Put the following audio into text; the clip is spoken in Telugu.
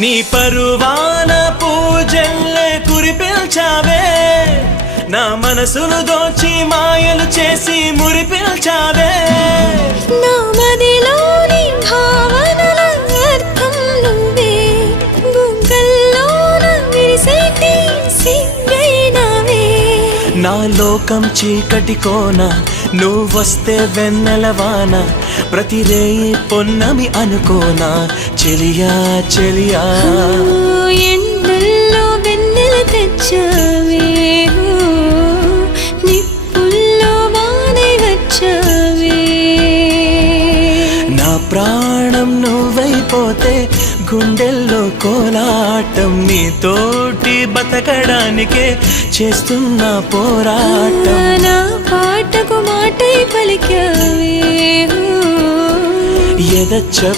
నీ పరువాన పూజల్లే కురిపిల్చావే, నా మనసును దోచి మాయలు చేసి మురిపిల్చావే. నా మదిలోని భావనల అర్థం నువ్వే, బుగ్గల్లోన విరిసేటి సిగ్గైనవే. నా లోకం చీకటి కోన, నువ్వొస్తే వెన్నెలవాన, ప్రతి రేయి పొన్నమి అనుకోనా చెలియా చెలియా. ఎండల్లో వెన్నెల తెచ్చావే, నిప్పుల్లో వానై వచ్చావే. నా ప్రాణం నువ్వైపోతే గుండెల్లో కోలాటం, నీతోటి బతకడానికే చేస్తున్న పోరాటం. నా పాటకు మాటై పలికావే, ఎద